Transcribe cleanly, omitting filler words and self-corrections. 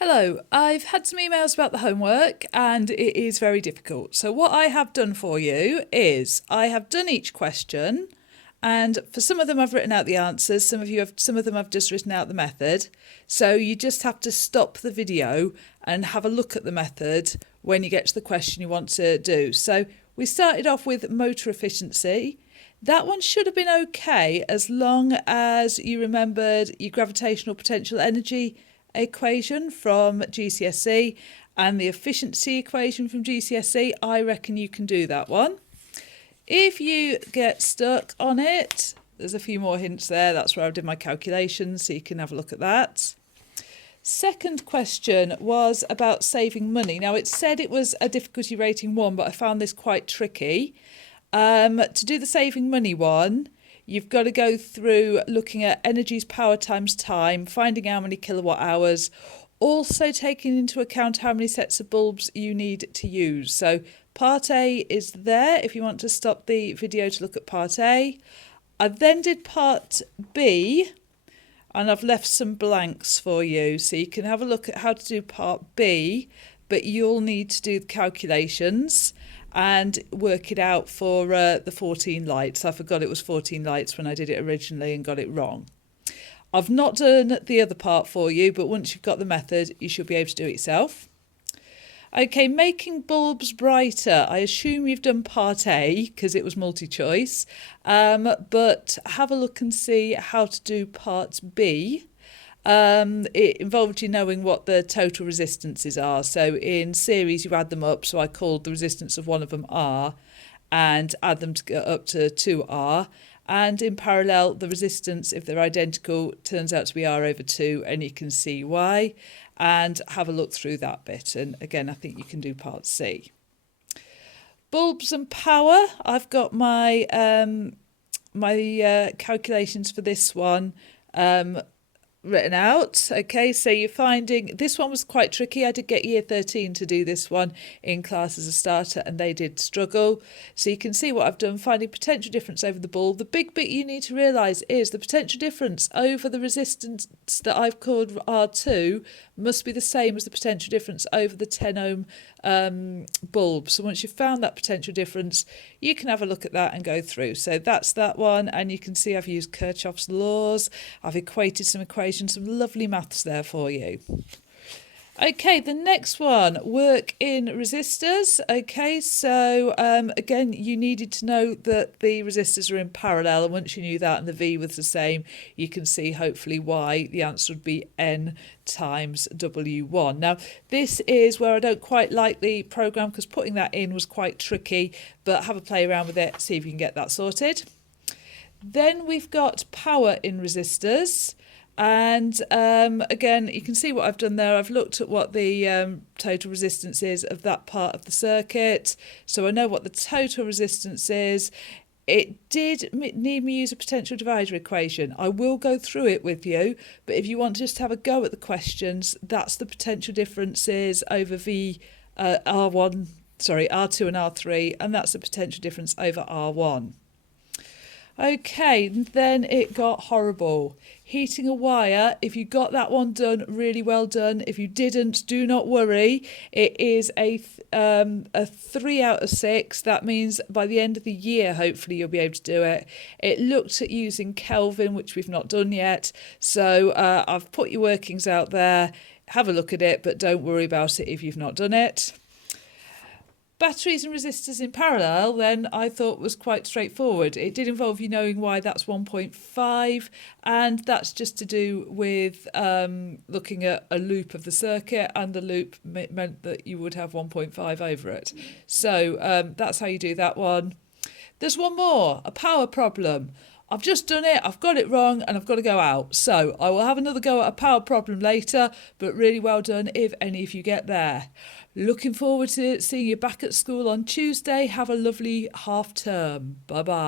Hello, I've had some emails about the homework and it is very difficult. So what I have done for you is I have done each question, and for some of them I've written out the answers, some of them I've just written out the method. So you just have to stop the video and have a look at the method when you get to the question you want to do. So we started off with motor efficiency. That one should have been okay as long as you remembered your gravitational potential energy equation from GCSE and the efficiency equation from GCSE. I reckon you can do that one. If you get stuck on it, there's a few more hints there. That's where I did my calculations, so you can have a look at that. Second question was about saving money. Now, it said it was a difficulty rating 1, but I found this quite tricky. To do the saving money one, you've got to go through looking at energy's power times time, finding how many kilowatt hours, also taking into account how many sets of bulbs you need to use. So part A is there if you want to stop the video to look at part A. I then did part B, and I've left some blanks for you, so you can have a look at how to do part B, but you'll need to do the calculations and work it out for the 14 lights. I forgot it was 14 lights when I did it originally and got it wrong. I've not done the other part for you, but once you've got the method, you should be able to do it yourself. Okay, making bulbs brighter. I assume you've done part A because it was multi-choice, but have a look and see how to do part B. It involved you knowing what the total resistances are. So in series, you add them up. So I called the resistance of one of them R and add them to get up to 2R. And in parallel, the resistance, if they're identical, turns out to be R over 2, and you can see why. And have a look through that bit. And again, I think you can do part C. Bulbs and power. I've got my calculations for this one written out. Okay, so you're finding this one was quite tricky. I did get year 13 to do this one in class as a starter, and they did struggle. So you can see what I've done, finding potential difference over the bulb. The big bit you need to realise is the potential difference over the resistance that I've called R2 must be the same as the potential difference over the 10 ohm bulb. So once you've found that potential difference, you can have a look at that and go through. So that's that one, and you can see I've used Kirchhoff's laws. I've equated some equations, some lovely maths there for you. Okay, the next one, work in resistors. Okay, so again, you needed to know that the resistors are in parallel, and once you knew that and the V was the same, you can see hopefully why the answer would be N times W1. Now, this is where I don't quite like the programme because putting that in was quite tricky, but have a play around with it, see if you can get that sorted. Then we've got power in resistors. And again, you can see what I've done there. I've looked at what the total resistance is of that part of the circuit. So I know what the total resistance is. It did need me use a potential divider equation. I will go through it with you, but if you want to just have a go at the questions, that's the potential differences over R2 and R3, and that's the potential difference over R1. Okay, then it got horrible. Heating a wire, if you got that one done, really well done. If you didn't, do not worry. It is a 3 out of 6. That means by the end of the year, hopefully you'll be able to do it. It looked at using Kelvin, which we've not done yet. So I've put your workings out there. Have a look at it, but don't worry about it if you've not done it. Batteries and resistors in parallel, then I thought was quite straightforward. It did involve you knowing why that's 1.5, and that's just to do with looking at a loop of the circuit, and the loop meant that you would have 1.5 over it. So that's how you do that one. There's one more, a power problem. I've just done it, I've got it wrong, and I've got to go out. So I will have another go at a power problem later, but really well done if any of you get there. Looking forward to seeing you back at school on Tuesday. Have a lovely half term. Bye-bye.